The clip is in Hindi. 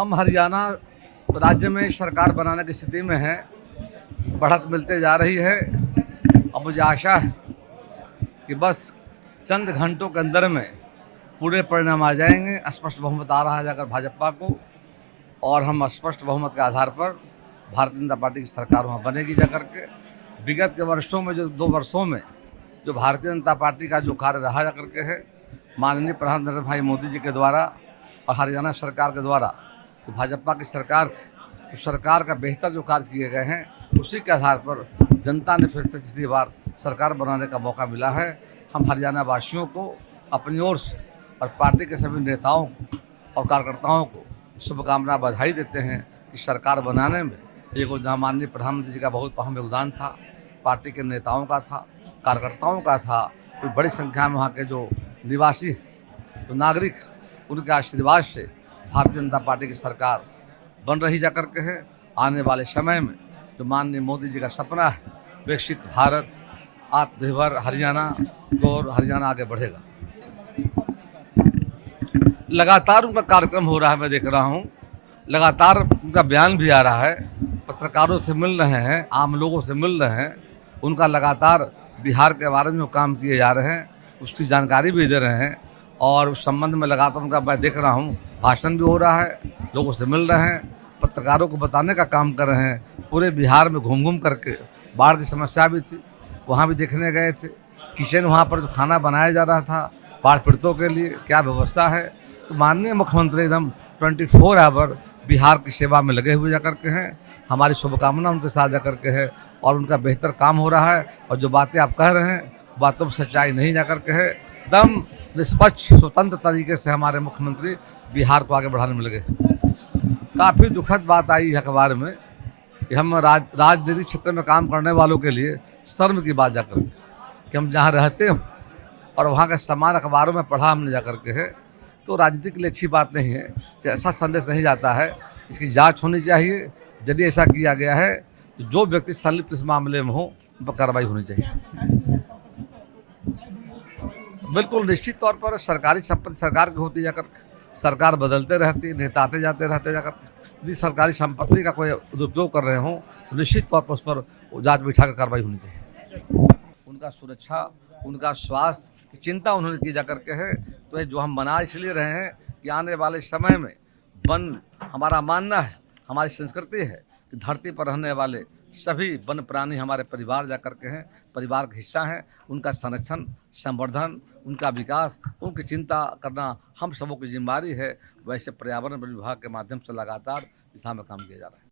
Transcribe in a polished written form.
हम हरियाणा राज्य में सरकार बनाने की स्थिति में हैं, बढ़त मिलते जा रही है। अब मुझे आशा है कि बस चंद घंटों के अंदर में पूरे परिणाम आ जाएंगे। स्पष्ट बहुमत आ रहा है जाकर भाजपा को, और हम स्पष्ट बहुमत के आधार पर भारतीय जनता पार्टी की सरकार वहाँ बनेगी जाकर के। विगत के वर्षों में, जो 2 वर्षों में जो भारतीय जनता पार्टी का जो कार्य रहा जाकर के है, माननीय प्रधानमंत्री नरेंद्र भाई मोदी जी के द्वारा और हरियाणा सरकार के द्वारा जो भाजपा की सरकार थी, उस सरकार का बेहतर जो कार्य किए गए हैं, उसी के आधार पर जनता ने फिर से तीसरी बार सरकार बनाने का मौका मिला है। हम हरियाणा वासियों को अपनी ओर से और पार्टी के सभी नेताओं और कार्यकर्ताओं को शुभकामना बधाई देते हैं कि सरकार बनाने में एक माननीय प्रधानमंत्री जी का बहुत अहम योगदान था, पार्टी के नेताओं का था, कार्यकर्ताओं का था। कोई बड़ी संख्या में वहाँ के जो निवासी, जो नागरिक, उनके आशीर्वाद से भारतीय जनता पार्टी की सरकार बन रही जाकर के है। आने वाले समय में जो माननीय मोदी जी का सपना है, विकसित भारत, आत्मनिर्भर हरियाणा, तो और हरियाणा आगे बढ़ेगा। लगातार उनका कार्यक्रम हो रहा है, मैं देख रहा हूँ। लगातार उनका बयान भी आ रहा है, पत्रकारों से मिल रहे हैं, आम लोगों से मिल रहे हैं। उनका लगातार बिहार के बारे में जो काम किए जा रहे हैं, उसकी जानकारी भी दे रहे हैं, और उस संबंध में लगातार उनका मैं देख रहा हूँ, भाषण भी हो रहा है, लोगों से मिल रहे हैं, पत्रकारों को बताने का काम कर रहे हैं। पूरे बिहार में घूम घूम करके, बाढ़ की समस्या भी थी, वहाँ भी देखने गए थे। किचन वहाँ पर जो खाना बनाया जा रहा था बाढ़ पीड़ितों के लिए, क्या व्यवस्था है। तो माननीय मुख्यमंत्री एकदम 24 आवर बिहार की सेवा में लगे हुए जाकर के हैं। हमारी शुभकामना उनके साथ जाकर के है, और उनका बेहतर काम हो रहा है। और जो बातें आप कह रहे हैं, बातों में सच्चाई नहीं जाकर के है। एकदम निष्पक्ष स्वतंत्र तरीके से हमारे मुख्यमंत्री बिहार को आगे बढ़ाने में लगे। काफ़ी दुखद बात आई अखबार में कि हम राजनीतिक क्षेत्र में काम करने वालों के लिए शर्म की बात जाकर कि हम जहाँ रहते हो और वहाँ का सामान अखबारों में पढ़ा हमने जाकर के है, तो राजनीति के लिए अच्छी बात नहीं है कि ऐसा संदेश नहीं जाता है। इसकी जांच होनी चाहिए। यदि ऐसा किया गया है तो जो व्यक्ति संलिप्त इस मामले में हो, उन पर कार्रवाई होनी चाहिए। बिल्कुल निश्चित तौर पर सरकारी संपत्ति सरकार की होती जाकर, सरकार बदलते रहती, नेता आते जाते रहते जाकर। यदि सरकारी संपत्ति का कोई दुरुपयोग कर रहे हों तो निश्चित तौर पर उस पर जांच बिठा कर कार्रवाई होनी चाहिए। उनका सुरक्षा, उनका स्वास्थ्य की चिंता उन्होंने की जाकर के है। तो ये जो हम मना इसलिए रहे हैं कि आने वाले समय में वन, हमारा मानना है, हमारी संस्कृति है कि धरती पर रहने वाले सभी वन प्राणी हमारे परिवार जाकर के हैं, परिवार का हिस्सा हैं। उनका संरक्षण, संवर्धन, उनका विकास, उनकी चिंता करना हम सबों की जिम्मेदारी है। वैसे पर्यावरण विभाग के माध्यम से लगातार दिशा में काम किया जा रहा है।